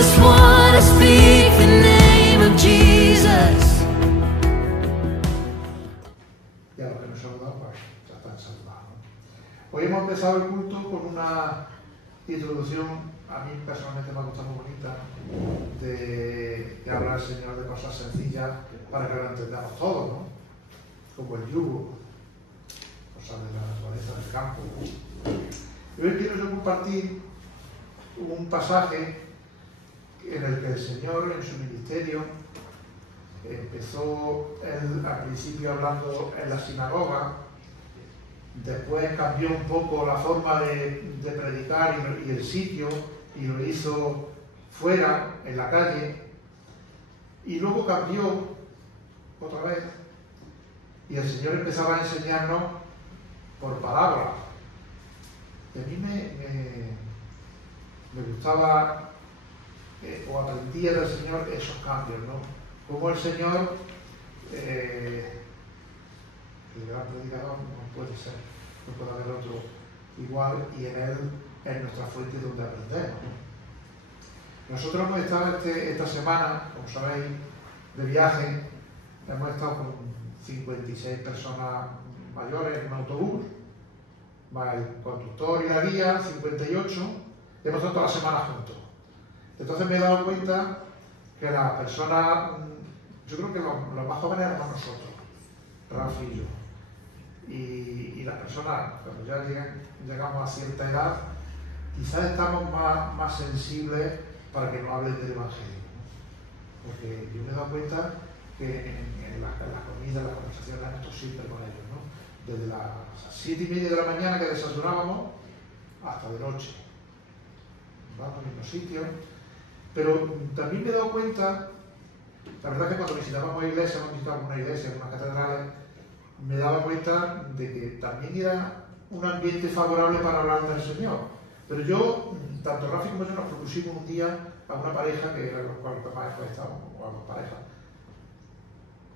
just want to speak the name of Jesus. Y a los que nos saludan, pues ya están saludados, ¿no? Hoy hemos empezado el culto con una introducción, a mí personalmente me ha gustado muy bonita, de hablar al Señor de cosas sencillas para que lo entendamos todos, ¿no? Como el yugo, cosas de la naturaleza del campo. Y hoy quiero yo compartir un pasaje en el que el Señor en su ministerio empezó él al principio hablando en la sinagoga, después cambió un poco la forma de predicar y el sitio y lo hizo fuera, en la calle, y luego cambió otra vez y el Señor empezaba a enseñarnos por palabras. Y a mí me gustaba o aprendía del Señor esos cambios, ¿no? Como el Señor, el gran predicador no puede ser, no puede haber otro igual, y en Él es nuestra fuente donde aprendemos, ¿no? Nosotros hemos estado esta semana, como sabéis, de viaje, hemos estado con 56 personas mayores en un autobús, más el conductor y la guía, 58, y hemos estado toda la semana juntos. Entonces me he dado cuenta que las personas, yo creo que los más jóvenes éramos nosotros, Rafa y yo. Y las personas, cuando ya llegamos a cierta edad, quizás estamos más sensibles para que nos hablen del Evangelio, ¿no? Porque yo me he dado cuenta que en la comida, en las conversaciones, esto siempre con ellos, ¿no? Desde las 7:30 de la mañana que desayunábamos hasta de noche, vamos en el mismo sitio. Pero también me he dado cuenta, la verdad que cuando visitábamos iglesias, hemos visitado algunas iglesias, algunas catedrales, me daba cuenta de que también era un ambiente favorable para hablar del Señor. Pero yo, tanto Rafi como yo nos propusimos un día a una pareja, que era los cuales más estábamos, o a dos parejas,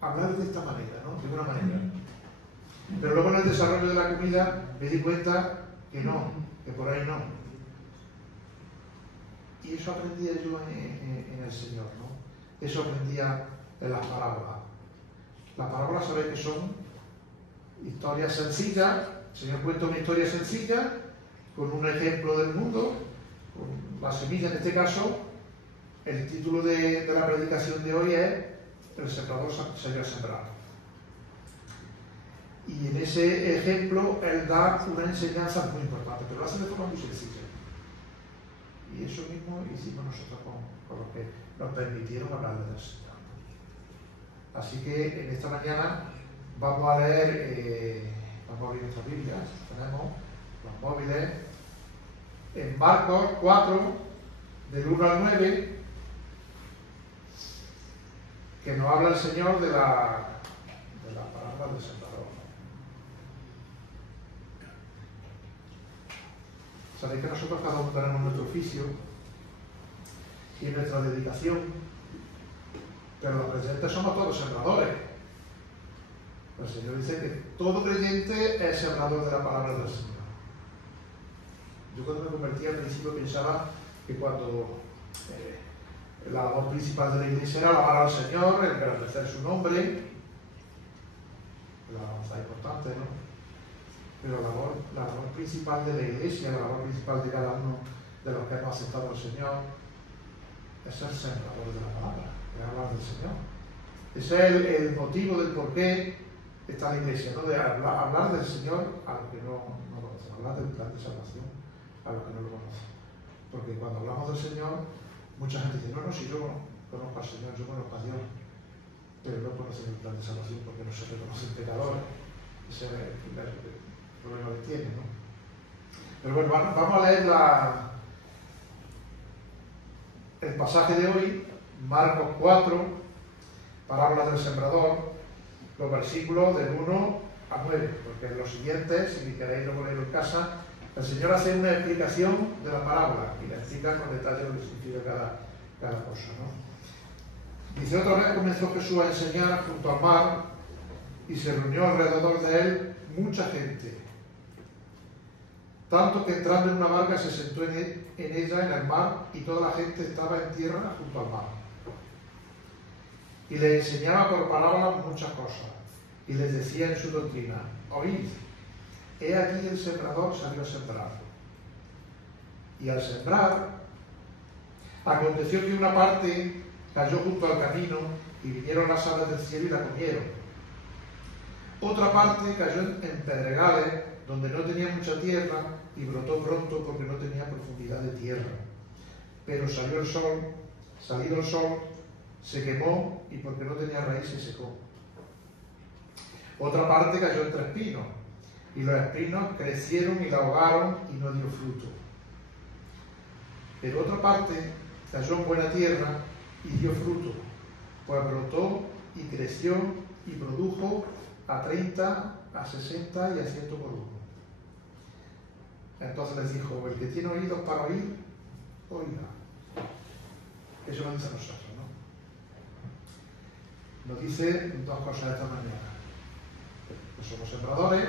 hablar de esta manera, ¿no? De una manera. Pero luego en el desarrollo de la comida me di cuenta que no, que por ahí no. Y eso aprendía yo en el Señor, ¿no? Eso aprendía en las parábolas. Las parábolas, sabéis que son historias sencillas. El Señor cuenta una historia sencilla con un ejemplo del mundo, con la semilla en este caso. El título de la predicación de hoy es El sembrador se había sembrado. Y en ese ejemplo Él da una enseñanza muy importante, pero lo hace de forma muy sencilla. Y eso mismo hicimos nosotros con los que nos permitieron hablar del Señor. Así que en esta mañana vamos a leer, vamos a abrir nuestras Biblias, tenemos los móviles, en Marcos 4, del 1 al 9, que nos habla el Señor de la parábola del sembrador. Sabéis que nosotros cada uno tenemos nuestro oficio y nuestra dedicación, pero los creyentes somos todos sembradores. El Señor dice que todo creyente es sembrador de la palabra del Señor. Yo cuando me convertí al principio pensaba que cuando la labor principal de la iglesia era alabar al Señor, engrandecer su nombre, la alabanza es importante, ¿no? Pero la labor principal de la iglesia, la labor principal de cada uno de los que hemos aceptado al Señor, es ser sembrador de la palabra, es hablar del Señor. Ese es el motivo del por qué está la iglesia, ¿no? De hablar del Señor a los que no conocen, hablar del plan de salvación a los que no lo conocen. Porque cuando hablamos del Señor, mucha gente dice, no, si yo conozco al Señor, yo conozco a Dios, pero no conocen el plan de salvación porque no se reconocen pecadores. Ese es el problema que tiene, ¿no? Pero bueno, vamos a leer el pasaje de hoy, Marcos 4, parábola del sembrador, los versículos del 1 a 9, porque en los siguientes, si queréis luego leerlo en casa, el Señor hace una explicación de la parábola y le explica con detalle lo que significa cada cosa, ¿no? Dice, otra vez comenzó Jesús a enseñar junto al mar y se reunió alrededor de él mucha gente. tanto que entrando en una barca se sentó en ella en el mar, y toda la gente estaba en tierra junto al mar. Y les enseñaba por parábolas muchas cosas, y les decía en su doctrina: oíd, he aquí el sembrador salió a sembrar. Y al sembrar, aconteció que una parte cayó junto al camino, y vinieron las aves del cielo y la comieron. Otra parte cayó en pedregales, donde no tenía mucha tierra, y brotó pronto porque no tenía profundidad de tierra. Pero salido el sol, se quemó, y porque no tenía raíz se secó. Otra parte cayó entre espinos, y los espinos crecieron y la ahogaron, y no dio fruto. Pero otra parte cayó en buena tierra y dio fruto, pues brotó y creció y produjo a 30, a 60 y a 100 por uno. Entonces les dijo: el que tiene oídos para oír, oiga. Eso nos dice a nosotros, ¿no? Nos dice dos cosas esta mañana. Pues somos sembradores.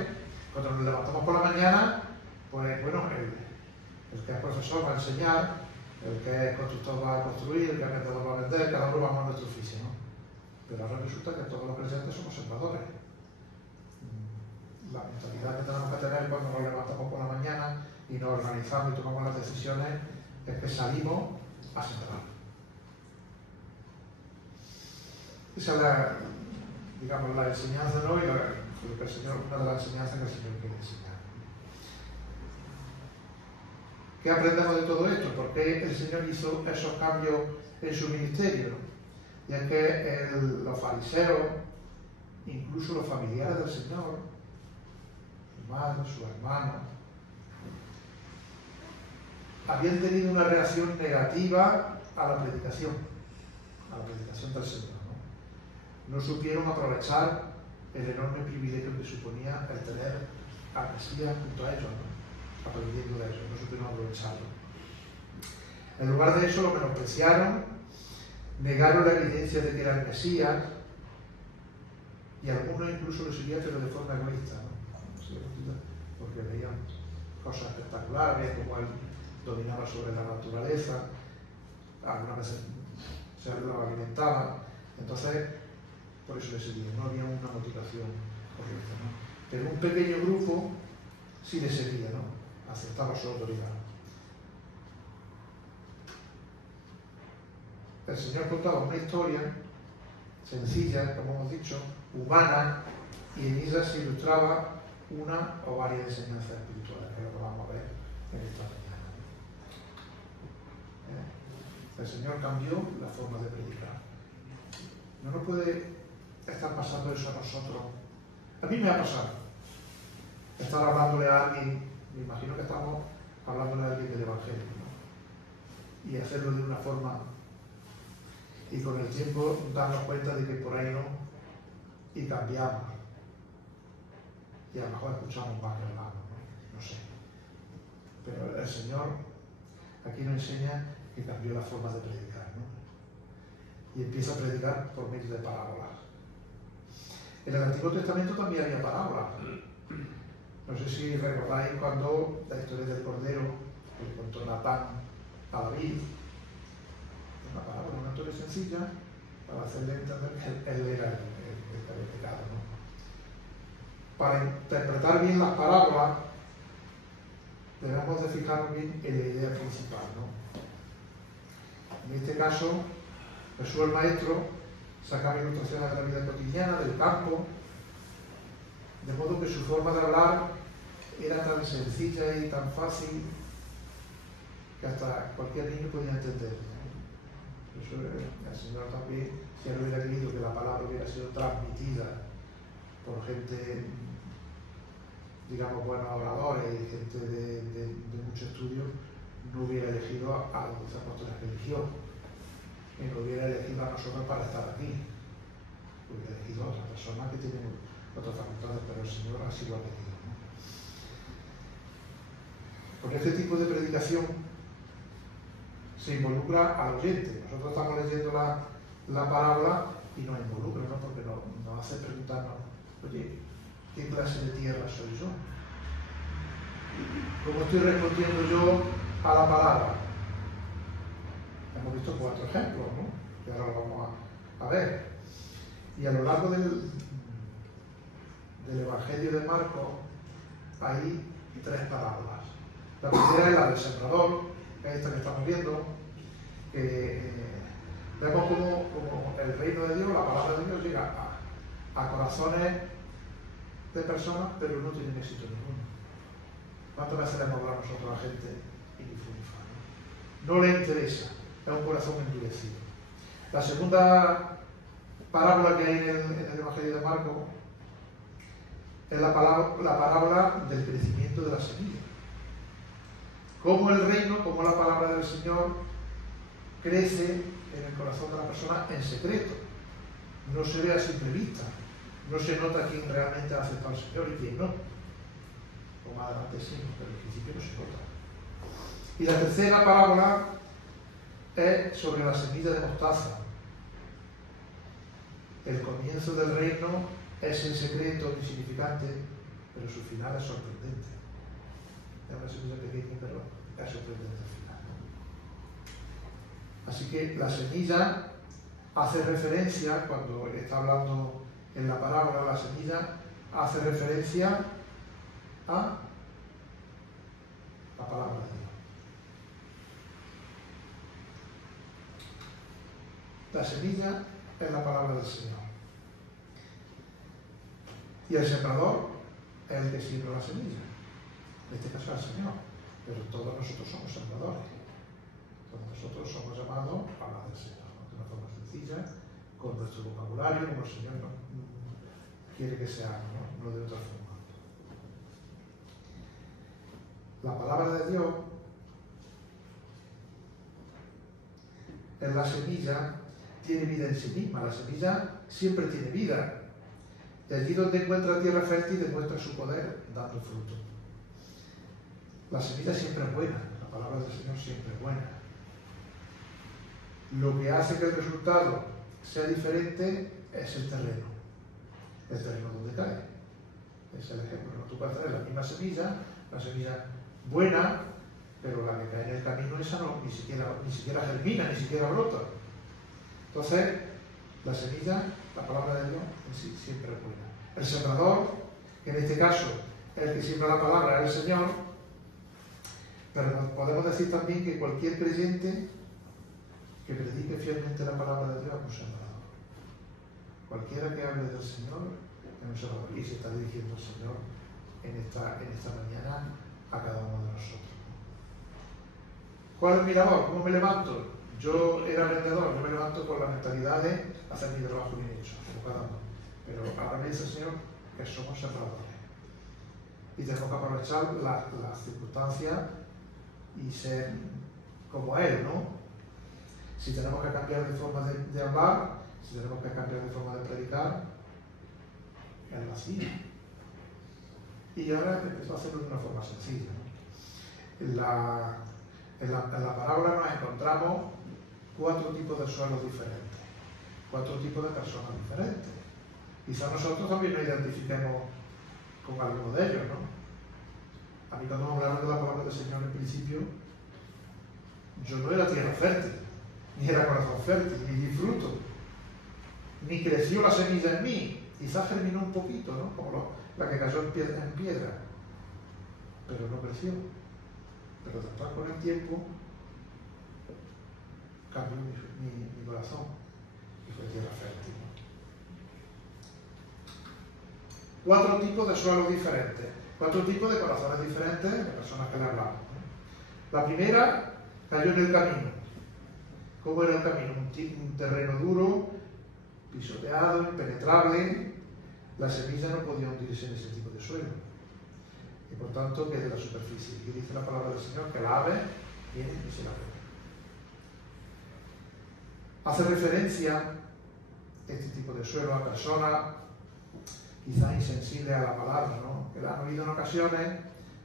Cuando nos levantamos por la mañana, pues bueno, el que es profesor va a enseñar, el que es constructor va a construir, el que es vendedor va a vender, cada uno vamos a nuestro oficio, ¿no? Pero ahora resulta que todos los presentes somos sembradores. La mentalidad que tenemos que tener cuando nos levantamos por la mañana y nos organizamos y tomamos las decisiones es que salimos a sembrar. Esa es la enseñanza, ¿no? Y lo que el Señor, una de las enseñanzas que el Señor quiere enseñar. ¿Qué aprendemos de todo esto? ¿Por qué el Señor hizo esos cambios en su ministerio? Y es que los fariseos, incluso los familiares del Señor, su madre, sus hermanos, habían tenido una reacción negativa a la predicación del Señor, ¿no? No supieron aprovechar el enorme privilegio que suponía el tener al Mesías junto a ellos, ¿no? Aprendiendo de eso, no supieron aprovecharlo. En lugar de eso lo menospreciaron, negaron la evidencia de que era el Mesías, y algunos incluso lo seguían, pero de forma egoísta, ¿no? Porque veían cosas espectaculares, veían cómo él dominaba sobre la naturaleza, algunas veces se lo alimentaban, entonces por eso le seguían, no había una motivación correcta, ¿no? Pero un pequeño grupo sí le seguía, ¿no? Aceptaba su autoridad. El Señor contaba una historia sencilla, como hemos dicho, humana, y en ella se ilustraba una o varias enseñanzas espirituales, que es lo que vamos a ver en esta mañana. El Señor cambió la forma de predicar. No nos puede estar pasando eso a nosotros. A mí me ha pasado estar hablándole a alguien, me imagino que estamos hablándole a alguien del Evangelio, ¿no? Y hacerlo de una forma, y con el tiempo darnos cuenta de que por ahí no, y cambiamos, y a lo mejor escuchamos más que hablamos, ¿no? No sé. Pero el Señor aquí nos enseña que cambió la forma de predicar, ¿no? Y empieza a predicar por medio de parábolas. En el Antiguo Testamento también había parábolas. No sé si recordáis cuando la historia del Cordero que le contó Natán a David, una parábola, una historia sencilla para hacerle entender que él era el que había pecado, ¿no? Para interpretar bien las parábolas debemos de fijarnos bien en la idea principal, ¿no? En este caso, Jesús el Maestro sacaba ilustraciones de la vida cotidiana, del campo, de modo que su forma de hablar era tan sencilla y tan fácil que hasta cualquier niño podía entender, ¿no? Eso el Señor también, si él hubiera querido que la palabra hubiera sido transmitida por gente, digamos, buenos oradores y gente de mucho estudio, no hubiera elegido a los 12 apóstoles que eligió, y no hubiera elegido a nosotros para estar aquí, hubiera elegido a otras personas que tienen otras facultades, pero el Señor así lo ha elegido, ¿no? Con este tipo de predicación se involucra al oyente. Nosotros estamos leyendo la parábola y nos involucra, ¿no? Porque nos hace preguntarnos: oye, ¿qué clase de tierra soy yo? ¿Cómo estoy respondiendo yo a la palabra? Hemos visto 4 ejemplos, ¿no? Y ahora lo vamos a ver. Y a lo largo del Evangelio de Marcos hay 3 parábolas. La primera es la del sembrador, que es esta que estamos viendo, que vemos como el reino de Dios, la palabra de Dios, llega a corazones de personas, pero no tienen éxito ninguno. ¿Cuántas veces le hemos hablado nosotros a la gente y ni fu ni fa, ¿no? No le interesa, es un corazón endurecido. La segunda parábola que hay en el Evangelio de Marcos es la parábola del crecimiento de la semilla. Cómo el reino, cómo la palabra del Señor crece en el corazón de la persona en secreto. No se ve a simple vista. No se nota quién realmente ha aceptado al Señor y quién no. Como más adelante sí, pero al principio no se nota. Y la tercera parábola es sobre la semilla de mostaza. El comienzo del reino es en secreto, insignificante, pero su final es sorprendente. Es una semilla pequeña, pero es sorprendente al final. Así que la semilla hace referencia, cuando está hablando en la parábola, la semilla hace referencia a la palabra de Dios. La semilla es la palabra del Señor. Y el sembrador es el que siembra la semilla. En este caso es el Señor. Pero todos nosotros somos sembradores. Todos nosotros somos llamados a hablar del Señor, ¿no? De una forma sencilla, con nuestro vocabulario, como el Señor quiere que seamos, ¿no? No de otra forma. La palabra de Dios en la semilla tiene vida en sí misma. La semilla siempre tiene vida. Y allí donde encuentra tierra fértil demuestra su poder dando fruto. La semilla siempre es buena, la palabra del Señor siempre es buena. Lo que hace que el resultado sea diferente es el terreno donde cae. Es el ejemplo, ¿no? Tú puedes tener la misma semilla, una semilla buena, pero la que cae en el camino esa no, ni siquiera germina, ni siquiera brota. Entonces, la semilla, la palabra de Dios en sí siempre es buena. El sembrador, que en este caso el que siembra la palabra es el Señor, pero podemos decir también que cualquier creyente que predique fielmente la palabra de Dios es un sembrador. Cualquiera que hable del Señor es un sembrador y se está dirigiendo al Señor en esta mañana a cada uno de nosotros. ¿Cuál es mi labor? ¿Cómo me levanto? Yo era vendedor, yo me levanto con la mentalidad de hacer mi trabajo bien hecho, enfocando. Pero ahora me dice el Señor que somos sembradores. Y tenemos que aprovechar las circunstancias y ser como Él, ¿no? Si tenemos que cambiar de forma de hablar, si tenemos que cambiar de forma de predicar, Él lo hacía. Y ahora empezó a hacerlo de una forma sencilla, ¿no? En la parábola nos encontramos 4 tipos de suelos diferentes, 4 tipos de personas diferentes. Quizás nosotros también nos identifiquemos con alguno de ellos, ¿no? A mí cuando me hablaron de la palabra del Señor en principio, yo no era tierra fértil, ni era corazón fértil, ni di fruto, ni creció la semilla en mí. Quizás germinó un poquito, ¿no? Como la que cayó en piedra, pero no creció. Pero después con el tiempo cambió mi corazón y fue tierra fértil. 4 tipos de suelos diferentes, 4 tipos de corazones diferentes de personas que le hablamos, ¿no? La primera cayó en el camino. ¿Cómo era el camino? Un terreno duro, pisoteado, impenetrable. La semilla no podía hundirse en ese tipo de suelo. Y por tanto, que de la superficie. Y dice la palabra del Señor que la ave viene y se la come. Hace referencia este tipo de suelo a personas quizás insensibles a la palabra, ¿no? Que la han oído en ocasiones,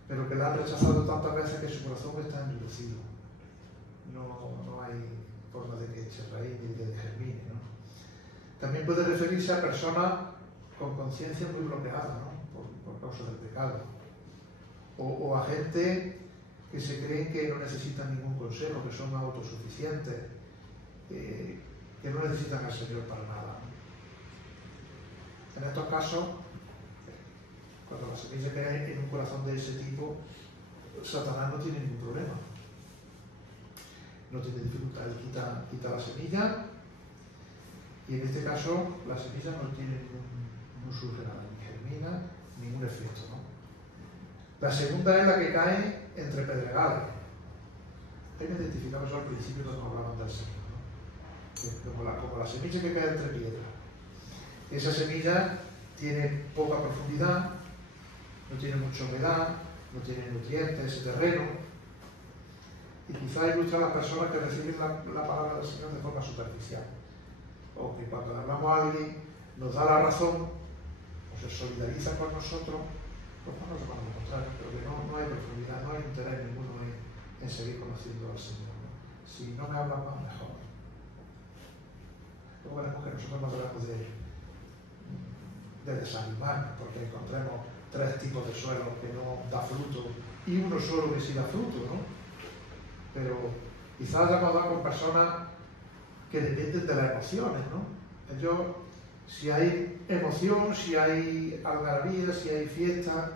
pero que la han rechazado tantas veces que su corazón está endurecido. No hay forma de que se raíz ni de que germine, ¿no? También puede referirse a personas con conciencia muy bloqueada, ¿no? Por causa del pecado. o a gente que se creen que no necesitan ningún consejo, que son autosuficientes, que no necesitan al Señor para nada. En estos casos, cuando la semilla cae en un corazón de ese tipo, Satanás no tiene ningún problema. No tiene dificultad, él quita la semilla, y en este caso la semilla no surge nada, ni germina, ningún efecto, ¿no? La segunda es la que cae entre pedregales. Ahí me identificamos al principio cuando hablamos del Señor, ¿no? Como la semilla que cae entre piedras. Esa semilla tiene poca profundidad, no tiene mucha humedad, no tiene nutrientes, ese terreno, y quizá ilustra a las personas que reciben la palabra del Señor de forma superficial, o que cuando le hablamos a alguien nos da la razón, o se solidariza con nosotros, pues no nos van a encontrar, pero que no hay profundidad, no hay interés ninguno en seguir conociendo al Señor, ¿no? Si no me hablan más, mejor. Luego veremos que nosotros no debemos de desanimarnos, porque encontremos 3 tipos de suelo que no da fruto y uno solo que sí da fruto, ¿no? Pero quizás hayamos dado con personas que dependen de las emociones, ¿no? Ellos, si hay emoción, si hay algarabía, si hay fiesta,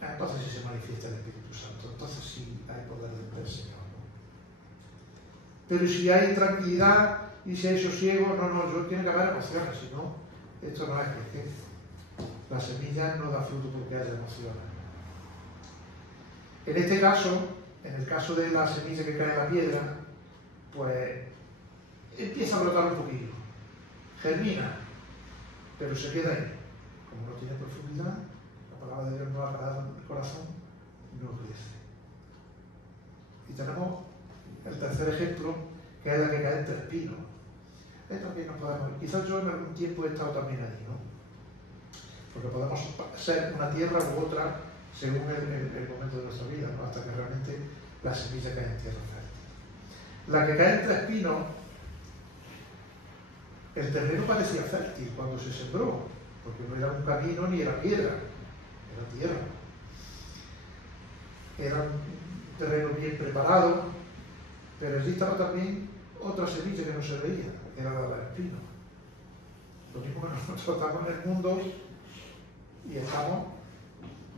entonces sí se manifiesta el Espíritu Santo, entonces sí hay poder del Señor, ¿no? Pero si hay tranquilidad y si hay sosiego, no tiene que haber emociones, si no, esto no es que la semilla no da fruto porque haya emociones. En este caso, en el caso de la semilla que cae en la piedra, pues empieza a brotar un poquillo, germina, pero se queda ahí. Como no tiene profundidad, la palabra de Dios no ha parado en el corazón, no crece. Y tenemos el tercer ejemplo, que es la que cae entre espinos. Esto también nos podemos, quizás yo en algún tiempo he estado también allí, ¿no? Porque podemos ser una tierra u otra según el momento de nuestra vida, ¿no? Hasta que realmente la semilla cae en tierra fértil. La que cae entre espinos, el terreno parecía fértil cuando se sembró, porque no era un camino ni era piedra, era tierra. Era un terreno bien preparado, pero allí estaba también otra semilla que no se veía, que era la de espinos. Lo mismo que nosotros estamos en el mundo y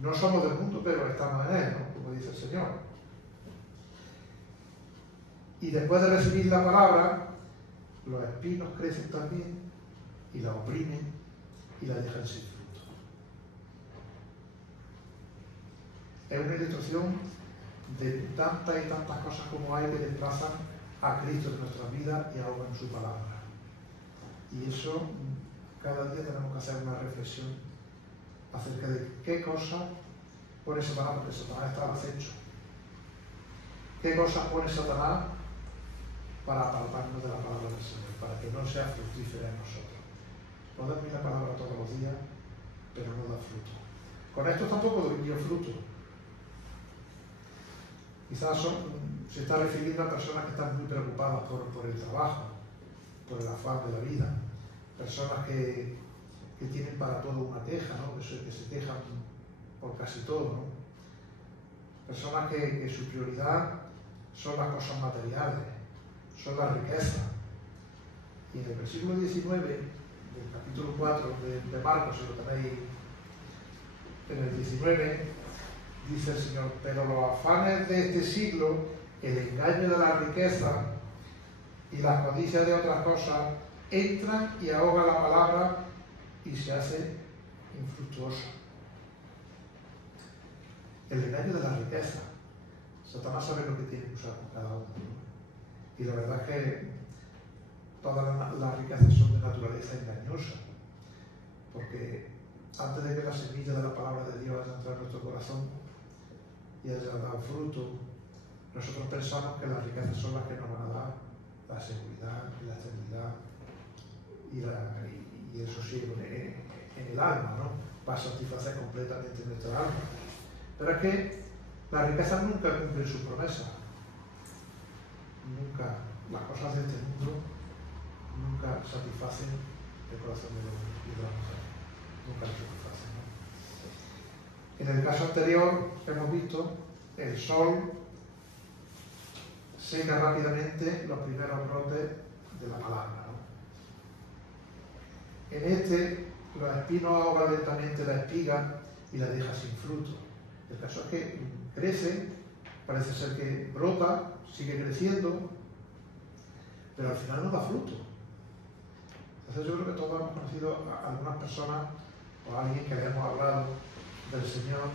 no somos del mundo, pero estamos en él, ¿no? Como dice el Señor. Y después de recibir la palabra, los espinos crecen también y la oprimen y la dejan sin fruto. Es una ilustración de tantas y tantas cosas como hay que desplazan a Cristo en nuestra vida y ahogan su palabra. Y eso, cada día tenemos que hacer una reflexión acerca de qué cosa pone Satanás, porque Satanás está al acecho. ¿Qué cosas pone Satanás para apartarnos de la palabra del Señor, para que no sea fructífera en nosotros? Podemos oír la palabra todos los días, pero no da fruto. Con esto tampoco dio fruto. Quizás se está refiriendo a personas que están muy preocupadas por el trabajo, por el afán de la vida, personas que tienen para todo una queja, ¿no? Que se quejan por casi todo, ¿no? Personas que su prioridad son las cosas materiales, son las riquezas. Y en el versículo 19 del capítulo 4 de Marcos, si lo tenéis, en el 19 dice el Señor: pero los afanes de este siglo, el engaño de la riqueza y las codicias de otras cosas entran y ahogan la palabra y se hace infructuosa. El engaño de la riqueza. Satanás sabe lo que tiene que usar con cada uno, ¿no? Y la verdad es que todas las riquezas son de naturaleza engañosa, porque antes de que la semilla de la palabra de Dios haya entrado en nuestro corazón y haya dado fruto, nosotros pensamos que las riquezas son las que nos van a dar la seguridad y la estabilidad y el sosiego en el alma, ¿no? Para satisfacer completamente nuestra alma. Pero es que las riquezas nunca cumplen sus promesas. Nunca. Las cosas de este mundo nunca satisfacen el corazón de la mujer. Nunca lo satisfacen, ¿no? En el caso anterior hemos visto el sol seca rápidamente los primeros brotes de la palabra, ¿no? En este, los espinos ahogan lentamente la espiga y la deja sin fruto. El caso es que crece, parece ser que brota, sigue creciendo, pero al final no da fruto. Entonces yo creo que todos hemos conocido a algunas personas o a alguien que le hemos hablado del Señor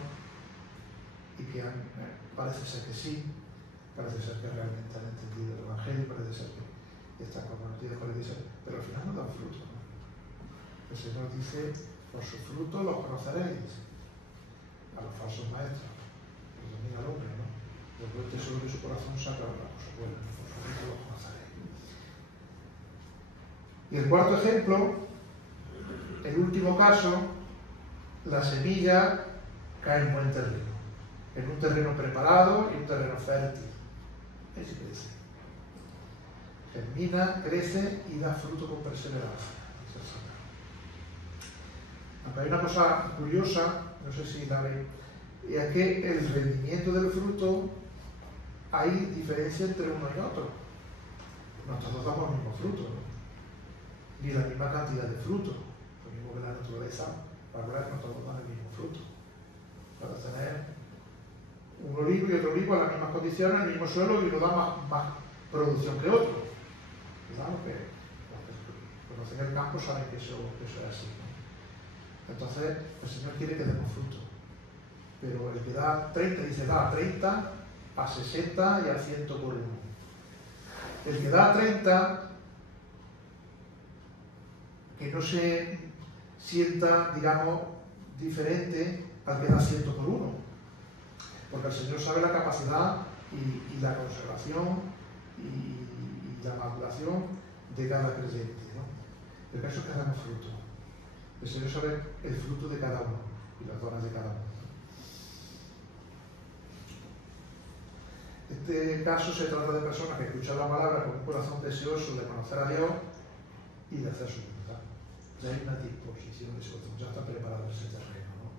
y que parece ser que sí, parece ser que realmente han entendido el Evangelio, parece ser que están comprometidos con el Dios, pero al final no dan fruto, ¿no? El Señor dice, por sus frutos los conoceréis, a los falsos maestros, pero también al hombre, ¿no? Después del tesoro de su corazón saca las cosas buenas, por sus frutos los conoceréis. Y el cuarto ejemplo, el último caso, la semilla cae en buen terreno, en un terreno preparado y un terreno fértil. Ahí sí crece. Germina, crece y da fruto con perseverancia. Aunque hay una cosa curiosa, no sé si la veis, y es que el rendimiento del fruto hay diferencia entre uno y otro. No todos damos el mismo fruto, ¿no? Ni la misma cantidad de fruto. Lo mismo que la naturaleza, para ver, no todos dan el mismo fruto. Para tener un olivo y otro olivo a las mismas condiciones, el mismo suelo, y uno da más producción que otro. Claro que los que conocen el campo saben que eso es así, ¿no? Entonces, el Señor quiere que demos fruto. Pero el que da 30, dice, da a 30, a 60 y a 100 por uno. El que da a 30, que no se sienta, digamos, diferente al que da 100 por uno. Porque el Señor sabe la capacidad y la conservación y la maduración de cada creyente, ¿no? El caso es que damos fruto. El Señor sabe el fruto de cada uno y las dones de cada uno. Este caso se trata de personas que escuchan la palabra con un corazón deseoso de conocer a Dios y de hacer su voluntad. Ya hay una disposición de su corazón, ya está preparado ese terreno, ¿no?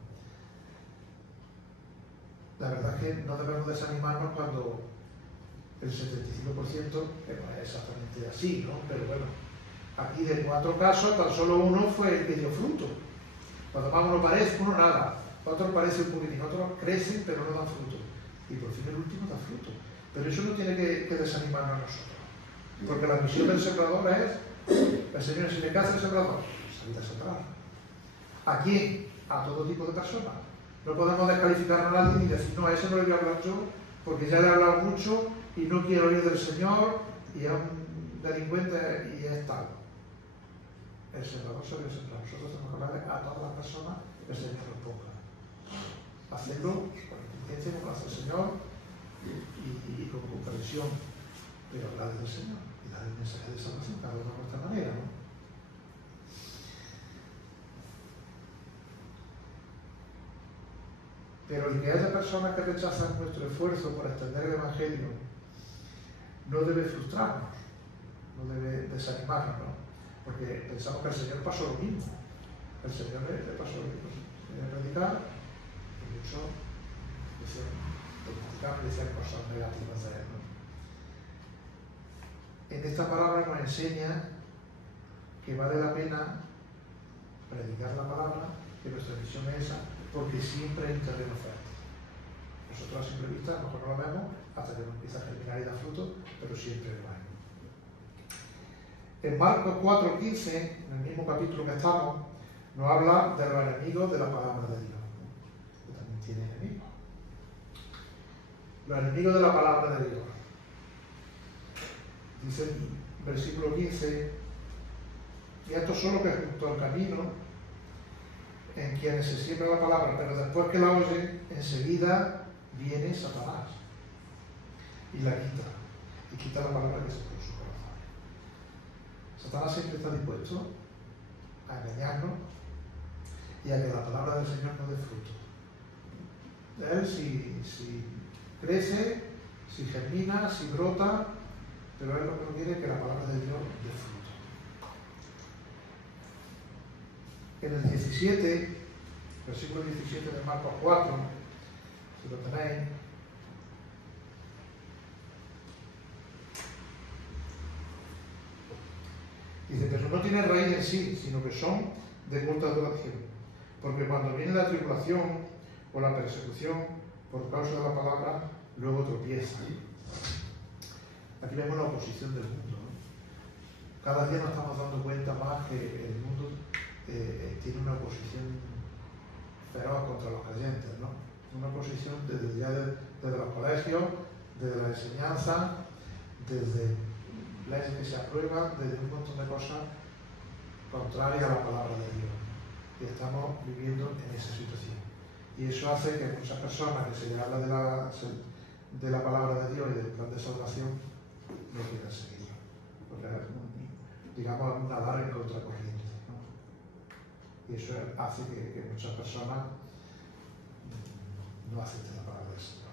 La verdad es que no debemos desanimarnos cuando el 75% no es exactamente así, ¿no? Pero bueno, aquí de 4 casos, tan solo uno fue el que dio fruto. Cuando más uno parece, uno nada. Otros parece un poquitín, otros crecen pero no dan fruto. Y por fin el último da fruto. Pero eso no tiene que desanimarnos a nosotros. Porque la misión del sembrador es, el Señor, si le caza el sembrador, salir a sembrar. ¿A quién? A todo tipo de personas. No podemos descalificar a nadie ni decir, no, a ese no le voy a hablar yo, porque ya le he hablado mucho y no quiero oír del Señor y es un delincuente y es tal. El sembrador sabe sembrar. Nosotros tenemos que hablar a todas las personas que el Señor nos ponga. Hacerlo con inteligencia como lo hace el Señor y con comprensión, pero hablar del Señor y dar el mensaje de salvación cada uno de nuestra manera, ¿no? Pero el que haya personas que rechazan nuestro esfuerzo por extender el Evangelio no debe frustrarnos, no debe desanimarnos, ¿no? Porque pensamos que el Señor pasó lo mismo. El Señor le pasó lo mismo. Viene a predicar, y muchos decían cosas negativas de él, ¿no? En esta palabra nos enseña que vale la pena predicar la palabra, que nuestra misión es esa, porque siempre hay un terreno fértil. Nosotros a simple vista, a lo mejor no lo vemos hasta que nos empieza a germinar y dar fruto, pero siempre lo hay. En Marcos 4:15, en el mismo capítulo que estamos, nos habla de los enemigos de la palabra de Dios, que también tiene enemigos. Los enemigos de la palabra de Dios. Dice el versículo 15, y estos son los que junto al camino, en quienes se siembra la palabra, pero después que la oyen, enseguida viene Satanás y la quita la palabra que se pone en su corazón. Satanás siempre está dispuesto a engañarnos y a que la palabra del Señor no dé fruto. Él si crece, si germina, si brota, pero él lo que no quiere es que la palabra de Dios dé fruto. En el 17 Versículo 17 de Marcos 4, si lo tenéis. Dice, pero no tienen raíz en sí, sino que son de corta duración. Porque cuando viene la tribulación o la persecución por causa de la palabra, luego tropiezan. Aquí vemos la oposición del mundo, ¿no? Cada día nos estamos dando cuenta más que el mundo tiene una oposición feroz contra los creyentes, ¿no? Una oposición desde los colegios, desde la enseñanza, desde leyes que se aprueban, desde un montón de cosas contrarias a la palabra de Dios. Y estamos viviendo en esa situación. Y eso hace que muchas personas que se les habla de la palabra de Dios y del plan de salvación no quieran seguirlo. Porque es, digamos, nadar en contracorriente, ¿no? Y eso hace que muchas personas no acepten la palabra del Señor.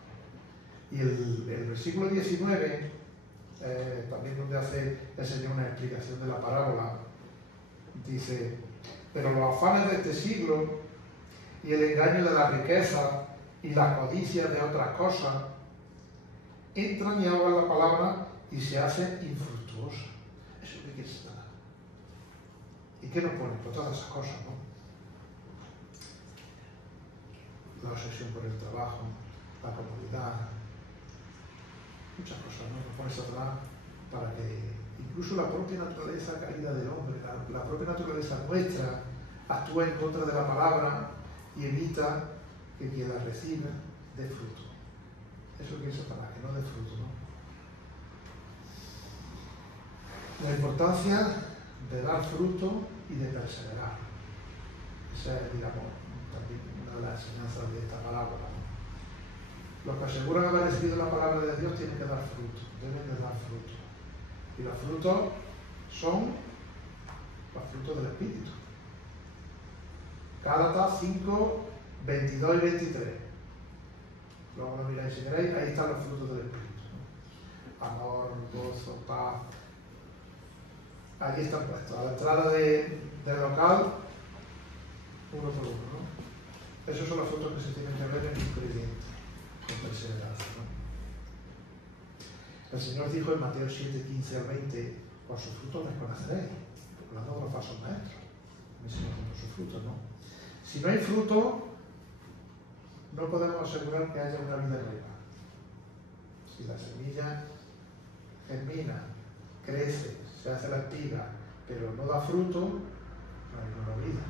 Y el versículo 19, también donde hace el Señor una explicación de la parábola, dice, pero los afanes de este siglo y el engaño de la riqueza y la codicia de otras cosas entran y ahogan la palabra y se hacen infructuosas. Eso es lo que quiere Satanás. ¿Y qué nos pone? Pues todas esas cosas, ¿no? La obsesión por el trabajo, la comodidad, muchas cosas, ¿no? Nos pone Satanás para que incluso la propia naturaleza caída del hombre, la propia naturaleza nuestra, actúa en contra de la palabra y evita que quien la reciba dé fruto. Eso quiere Satanás, que no dé fruto, ¿no? La importancia de dar fruto y de perseverar. Esa es, digamos, también una de las enseñanzas de esta parábola, ¿no? Los que aseguran haber recibido la palabra de Dios tienen que dar fruto, deben de dar fruto. Y los frutos son los frutos del Espíritu. Gálatas 5, 22 y 23. Luego lo miráis si queréis, ahí están los frutos del Espíritu, ¿no? Amor, gozo, paz. Allí están puestos. A la entrada del local, uno por uno, ¿no? Esos son los frutos que se tienen que ver en un creyente, con perseverancia, ¿no? El Señor dijo en Mateo 7, 15 al 20, por sus frutos les conoceréis, hablando de los falsos maestros. Me enseñan por sus frutos, ¿no? Si no hay fruto, no podemos asegurar que haya una vida nueva. Si la semilla germina, crece, se hace la espiga, pero no da fruto, no hay nueva vida.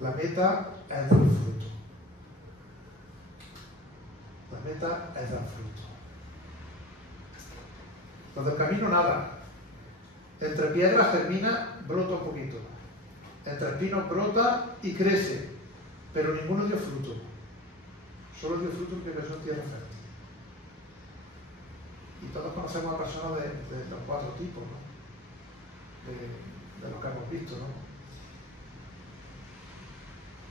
La meta es dar fruto. La meta es dar fruto. Lo del camino nada. Entre piedras termina, brota un poquito. Entre espinos brota y crece, pero ninguno dio fruto. Solo dio fruto el que empezó en tierra fértil. Y todos conocemos a personas de los cuatro tipos, ¿no? De lo que hemos visto, ¿no?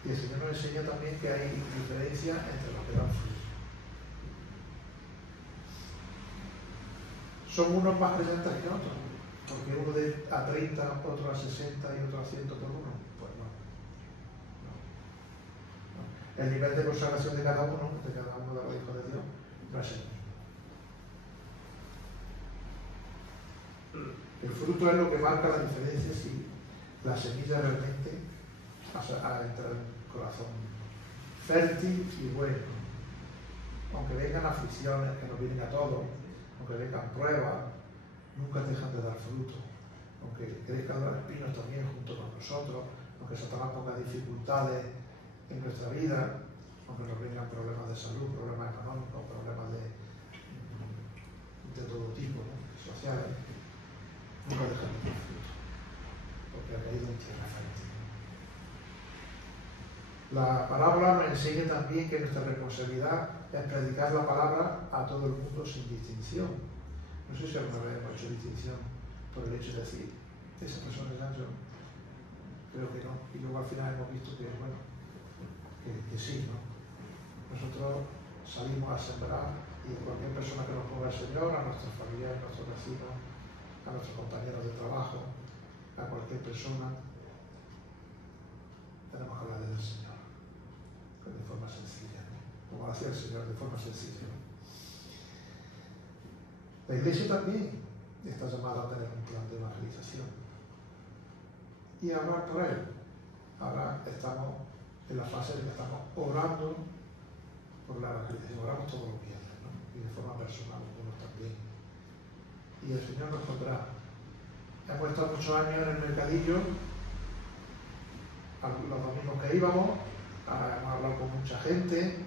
Y el Señor nos enseña también que hay diferencia entre los que dan fruto. Son unos más creyentes que otros, porque uno a 30, otro a 60 y otro a 100 por uno. Pues no. El nivel de consagración de cada uno de los hijos de Dios, no es el mismo. El fruto es lo que marca la diferencia si la semilla realmente entra en el corazón fértil y bueno. Aunque vengan aflicciones que nos vienen a todos, aunque vengan pruebas, nunca dejan de dar fruto. Aunque crezcan los espinos también junto con nosotros, aunque Satanás ponga dificultades en nuestra vida, aunque nos vengan problemas de salud, problemas económicos, problemas de todo tipo, ¿no? Sociales, nunca dejan de dar fruto, porque ha caído en tierra fértil. La parábola nos enseña también que nuestra responsabilidad es predicar la palabra a todo el mundo sin distinción. No sé si alguna vez hemos hecho distinción por el hecho de decir, esa persona es yo creo que no. Y luego al final hemos visto que, bueno, que sí, ¿no? Nosotros salimos a sembrar y cualquier persona que nos ponga el Señor, a nuestros familiares, a nuestros vecinos, a nuestros compañeros de trabajo, a cualquier persona, tenemos que hablar del Señor, de forma sencilla, ¿no? Como hacía el Señor, de forma sencilla, ¿no? La Iglesia también está llamada a tener un plan de evangelización y a hablar por él. Ahora estamos en la fase en que estamos orando por la evangelización, oramos todos los viernes, ¿no? Y de forma personal, algunos también. Y el Señor nos pondrá. Hemos estado muchos años en el mercadillo, los domingos que íbamos, hemos hablado con mucha gente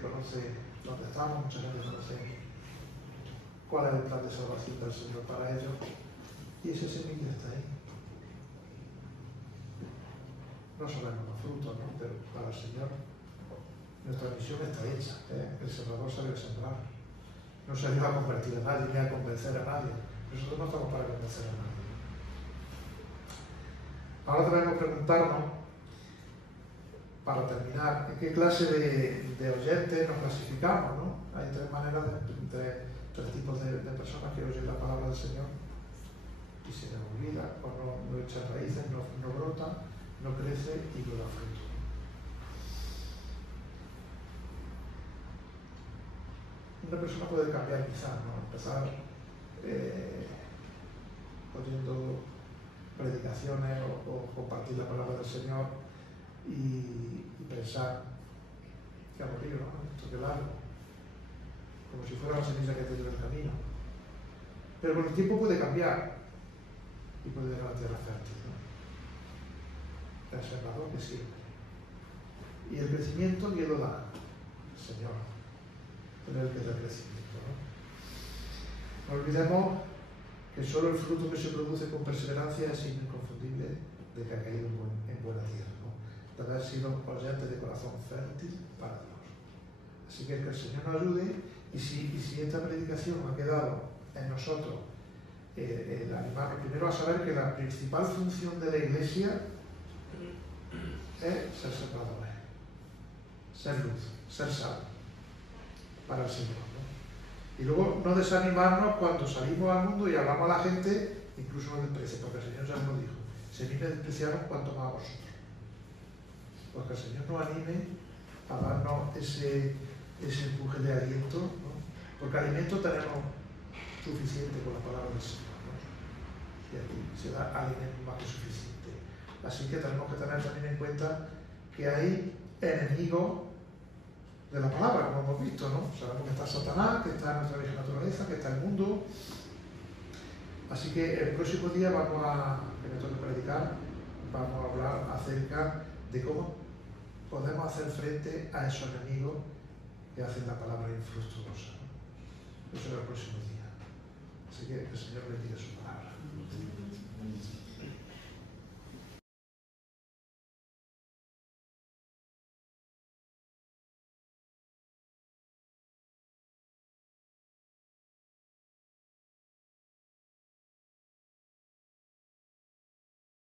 conoce dónde estamos, mucha gente conoce cuál es el plan de salvación del Señor para ellos, y ese semilla está ahí. No sabemos los frutos, ¿no? Pero para el Señor nuestra misión está hecha, ¿eh? El sembrador sabe sembrar. No se ayuda a convertir a nadie ni a convencer a nadie. Nosotros no estamos para convencer a nadie. Ahora debemos preguntarnos, para terminar, en qué clase de oyentes nos clasificamos, ¿no? Hay tres maneras, tres tipos de personas que oyen la palabra del Señor y se les olvida, o no echa raíces, no brota, no crece y no da fruto. Una persona puede cambiar quizás, ¿no? Empezar oyendo predicaciones o compartir la palabra del Señor y pensar que aburrido, ¿no? Esto que largo, como si fuera la semilla que te lleva el camino. Pero con el tiempo puede cambiar y puede llegar a la tierra fértil, ¿no? El sembrador que sirve. Y el crecimiento, ¿quién lo da? El Señor. Tener que dar crecimiento, ¿no? No olvidemos que solo el fruto que se produce con perseverancia es signo inconfundible de que ha caído en buena tierra, ¿no? De haber sido oyente de corazón fértil para Dios. Así que el Señor nos ayude, y si esta predicación ha quedado en nosotros, el animarnos primero a saber que la principal función de la Iglesia es ser sembradores, ser luz, ser sal para el Señor, ¿no? Y luego no desanimarnos cuando salimos al mundo y hablamos a la gente, incluso nos desprecia, porque el Señor ya nos dijo: si a mí me despreciaron, cuanto más a vosotros. Porque el Señor nos anime a darnos ese empuje de aliento, ¿no? Porque alimento tenemos suficiente con la palabra del Señor, ¿no? Y aquí se da alimento más que suficiente. Así que tenemos que tener también en cuenta que hay enemigos de la palabra, como hemos visto, ¿no? Sabemos que está Satanás, que está nuestra vieja naturaleza, que está el mundo. Así que el próximo día que me toque predicar, vamos a hablar acerca de cómo podemos hacer frente a esos enemigos que hacen la palabra infructuosa, ¿no? Eso será el próximo día. Así que el Señor bendiga su palabra.